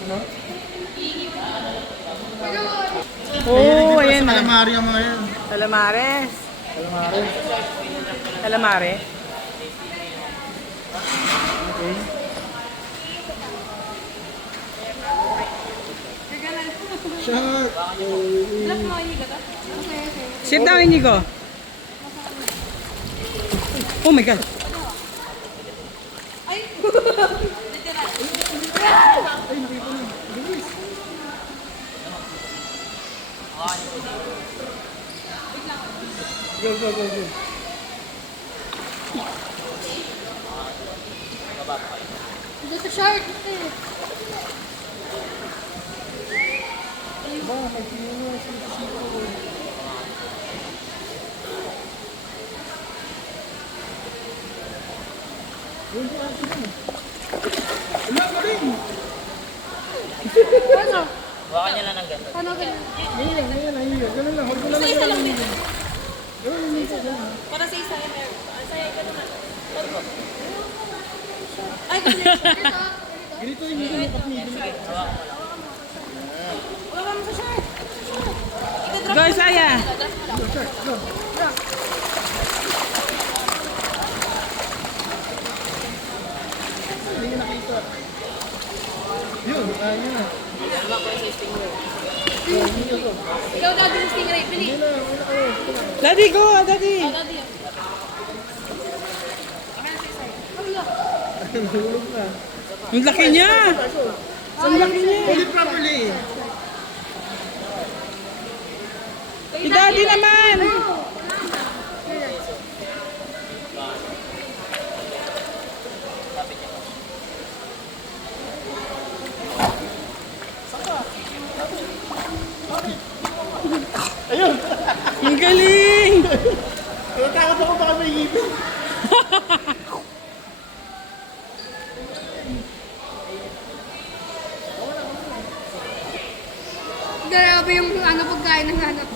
Ano? Oh, ayan na. Calamari ang mga yan. Calamares. Calamari. Calamare. Okay. Shark! Sit down, Inigo. Oh my God. Go, go, go, go. Dito sa shark. Ba, mag-iwan mo sa siko. Wala ka rin! Ano? Hawakan niya lang ng ganito. Ano ganyan? Ngayon, ganun lang. Huwag mo lang Isa lang din. Ganun lang ito. Para sa isa, saya ka naman. Ay, ganyan. Ganito yung hindi mo kapnigil. Wala ka mo sa shark. Go, Isaiah. Hindi niya nakita. Yun, kaya na. Ikaw daddy yung stingray. Pili. Hindi na, wala ka. Daddy, go, Daddy. Daddy yan. Wala. Nahulog na. Ang laki niya. Ang laki niya. Hold it properly. Si Daddy naman. Ayun! Ang galing. Natakot ako baka may ngipin. Grabe yung ano pagkain ng hanap.